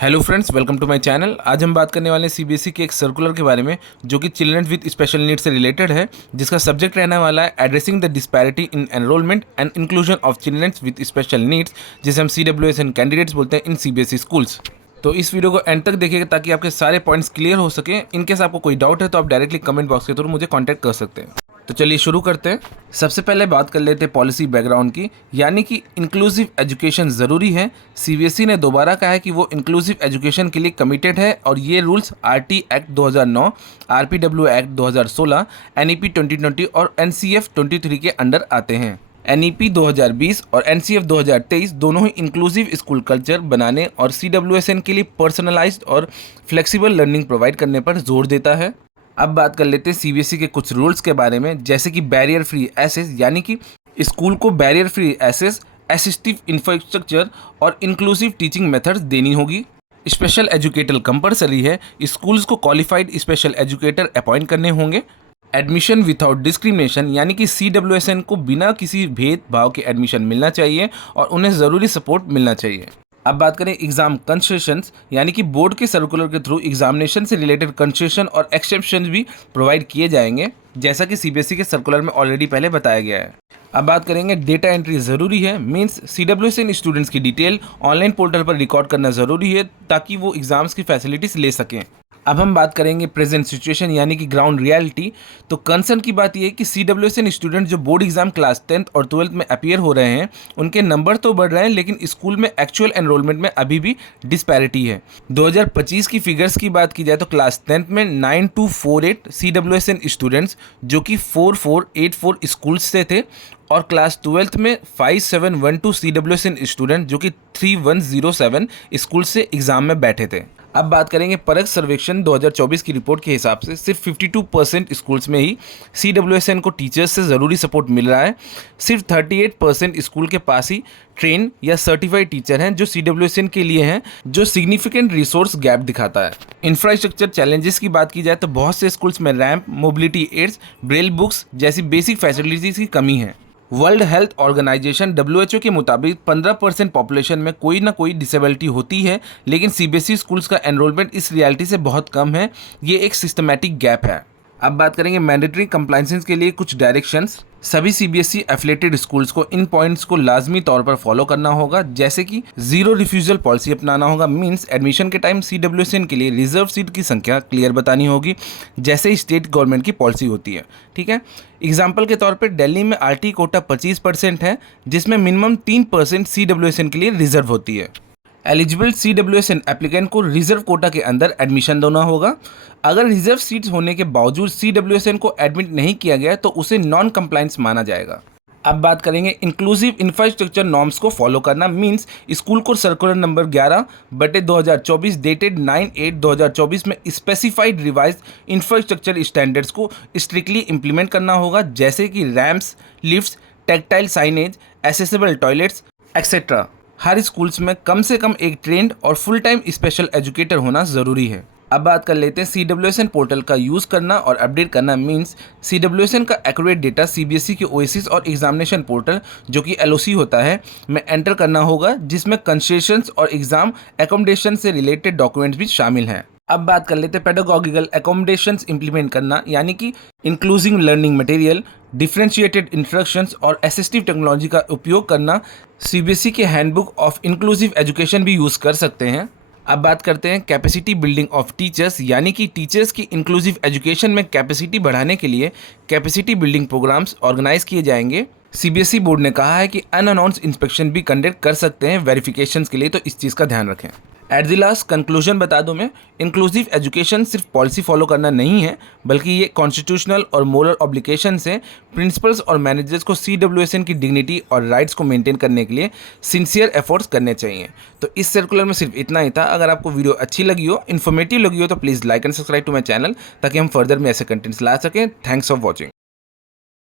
Hello friends, welcome to my channel. आज हम बात करने वाले हैं सीबीएसई के एक सर्कुलर के बारे में जो कि चिल्ड्रन विद स्पेशल नीड्स से रिलेटेड है, जिसका सब्जेक्ट रहने वाला है addressing the disparity in enrolment and inclusion of children with special needs, जिसे हम CWSN कैंडिडेट्स बोलते हैं इन सीबीएसई स्कूल्स। तो इस वीडियो को एंड तक देखिएगा ताकि आपके सारे पॉइंट्स क्लियर हो सके। इनकेस आपको कोई डाउट है तो आप डायरेक्टली कमेंट बॉक्स के थ्रू मुझे कॉन्टैक्ट कर सकते हैं। तो चलिए शुरू करते हैं। सबसे पहले बात कर लेते हैं पॉलिसी बैकग्राउंड की, यानी कि इंक्लूसिव एजुकेशन ज़रूरी है। सीबीएसई ने दोबारा कहा है कि वो इंक्लूसिव एजुकेशन के लिए कमिटेड है और ये rules RT act 2009, RPW act 2016, NEP 2020 और एनसीएफ 23 के अंडर आते हैं। एनईपी 2020 और एनसीएफ 2023 दोनों ही इंक्लूसिव स्कूल कल्चर बनाने और सीडब्ल्यूएसएन के लिए पर्सनलाइज्ड और फ्लेक्सिबल लर्निंग प्रोवाइड करने पर जोर देता है। अब बात कर लेते हैं सीबीएसई के कुछ रूल्स के बारे में, जैसे कि बैरियर फ्री एसेस, यानी कि स्कूल को barrier free access, assistive infrastructure और इंक्लूसिव टीचिंग मेथड्स देनी होगी। स्पेशल एजुकेटर कंपलसरी है, स्कूल्स को क्वालिफाइड स्पेशल एजुकेटर अपॉइंट करने होंगे। एडमिशन विदाउट डिस्क्रिमिनेशन, यानी कि सीडब्ल्यूएसएन को बिना किसी भेदभाव के एडमिशन मिलना चाहिए और उन्हें ज़रूरी सपोर्ट मिलना चाहिए। अब बात करें एग्जाम कंसेशंस, यानी कि बोर्ड के सर्कुलर के थ्रू एग्जामिनेशन से रिलेटेड कंसेशन और एक्सेप्शन भी प्रोवाइड किए जाएंगे, जैसा कि सीबीएसई के सर्कुलर में ऑलरेडी पहले बताया गया है। अब बात करेंगे डेटा एंट्री ज़रूरी है, मींस सीडब्ल्यूएसएन स्टूडेंट्स की डिटेल ऑनलाइन पोर्टल पर रिकॉर्ड करना ज़रूरी है ताकि वो एग्जाम्स की फैसिलिटीज़ ले सकें। अब हम बात करेंगे प्रेजेंट सिचुएशन, यानी कि ग्राउंड रियलिटी। तो कंसर्न की बात यह है कि सीडब्ल्यूएसएन स्टूडेंट जो बोर्ड एग्जाम क्लास 10th और 12th में अपीयर हो रहे हैं, उनके नंबर तो बढ़ रहे हैं, लेकिन स्कूल में एक्चुअल एनरोलमेंट में अभी भी डिस्पैरिटी है। 2025 की फिगर्स की बात की जाए तो क्लास 10th में 9248 सीडब्ल्यूएसएन स्टूडेंट्स जो कि 4484 स्कूल्स से थे, और क्लास 12th में 5712 सीडब्ल्यूएसएन स्टूडेंट जो कि 3107 स्कूल से एग्जाम में बैठे थे। अब बात करेंगे परख सर्वेक्षण 2024 की रिपोर्ट के हिसाब से सिर्फ 52% स्कूल्स में ही सीडब्ल्यूएसएन को टीचर्स से ज़रूरी सपोर्ट मिल रहा है। सिर्फ 38% स्कूल के पास ही ट्रेन या सर्टिफाइड टीचर हैं जो सीडब्ल्यूएसएन के लिए हैं, जो सिग्निफिकेंट रिसोर्स गैप दिखाता है। इंफ्रास्ट्रक्चर चैलेंजेस की बात की जाए तो बहुत से स्कूल्स में ramp, mobility aids, Braille books जैसी बेसिक फैसिलिटीज़ की कमी है। वर्ल्ड हेल्थ ऑर्गेनाइजेशन WHO के मुताबिक 15% पॉपुलेशन में कोई ना कोई डिसेबिलिटी होती है, लेकिन सीबीएसई स्कूल्स का एनरोलमेंट इस रियलिटी से बहुत कम है। ये एक सिस्टमैटिक गैप है। अब बात करेंगे मैंडेटरी कंप्लायंसेस के लिए कुछ डायरेक्शंस। सभी सीबीएसई एफिलिएटेड स्कूल्स को इन पॉइंट्स को लाजमी तौर पर फॉलो करना होगा, जैसे कि जीरो रिफ्यूजल पॉलिसी अपनाना होगा, मींस एडमिशन के टाइम सीडब्ल्यूएसएन के लिए रिजर्व सीट की संख्या क्लियर बतानी होगी, जैसे स्टेट गवर्नमेंट की पॉलिसी होती है। ठीक है, एग्जाम्पल के तौर पर दिल्ली में आरटी कोटा 25% है, जिसमें मिनिमम 3% सीडब्ल्यूएसएन के लिए रिजर्व होती है। एलिजिबल सीडब्ल्यूएसएन एप्लीकेंट को रिजर्व कोटा के अंदर एडमिशन देना होगा। अगर रिजर्व सीट्स होने के बावजूद सीडब्ल्यूएसएन को एडमिट नहीं किया गया तो उसे नॉन कंप्लायंस माना जाएगा। अब बात करेंगे इंक्लूसिव इंफ्रास्ट्रक्चर नॉर्म्स को फॉलो करना, मींस स्कूल को सर्कुलर नंबर 11/2024 डेटेड 9/8/2024 में स्पेसिफाइड रिवाइज इंफ्रास्ट्रक्चर स्टैंडर्ड्स को स्ट्रिक्टली इंप्लीमेंट करना होगा, जैसे कि ramps, lifts, tactile signage, accessible toilets etcetera. हर स्कूल्स में कम से कम एक ट्रेंड और फुल टाइम स्पेशल एजुकेटर होना ज़रूरी है। अब बात कर लेते हैं सीडब्ल्यूएसएन पोर्टल का यूज़ करना और अपडेट करना, मींस सीडब्ल्यूएसएन का एक्यूरेट डेटा सीबीएसई के ओएसिस और एग्जामिनेशन पोर्टल जो कि एलओसी होता है में एंटर करना होगा, जिसमें कंसेशंस और एग्जाम एकोमोडेशन से रिलेटेड डॉक्यूमेंट्स भी शामिल हैं। अब बात कर लेते हैं पेडागोगिकल एकोमोडेशंस इंप्लीमेंट करना, यानी कि inclusive learning material, differentiated instructions और असिस्टिव टेक्नोलॉजी का उपयोग करना। सीबीएसई के हैंडबुक ऑफ इंक्लूसिव एजुकेशन भी यूज़ कर सकते हैं। अब बात करते हैं कैपेसिटी बिल्डिंग ऑफ टीचर्स, यानी कि टीचर्स की इंक्लूसिव एजुकेशन में कैपेसिटी बढ़ाने के लिए कैपेसिटी बिल्डिंग प्रोग्राम्स ऑर्गेनाइज किए जाएंगे। सीबीएसई बोर्ड ने कहा है कि अनअनाउंस्ड इंस्पेक्शन भी कंडक्ट कर सकते हैं वेरिफिकेशंस के लिए, तो इस चीज़ का ध्यान रखें। एट द लास्ट कंक्लूजन बता दूं मैं, इंक्लूसिव एजुकेशन सिर्फ पॉलिसी फॉलो करना नहीं है, बल्कि ये कॉन्स्टिट्यूशनल और मोरल ऑब्लिगेशन से प्रिंसिपल्स और मैनेजर्स को सीडब्ल्यूएसएन की डिग्निटी और राइट्स को मेंटेन करने के लिए सिंसियर एफर्ट्स करने चाहिए। तो इस सर्कुलर में सिर्फ इतना ही था। अगर आपको वीडियो अच्छी लगी हो, इन्फॉर्मेटिव लगी हो, तो please like and subscribe to my channel ताकि हम फर्दर में ऐसे कंटेंट्स ला सकें। Thanks for watching.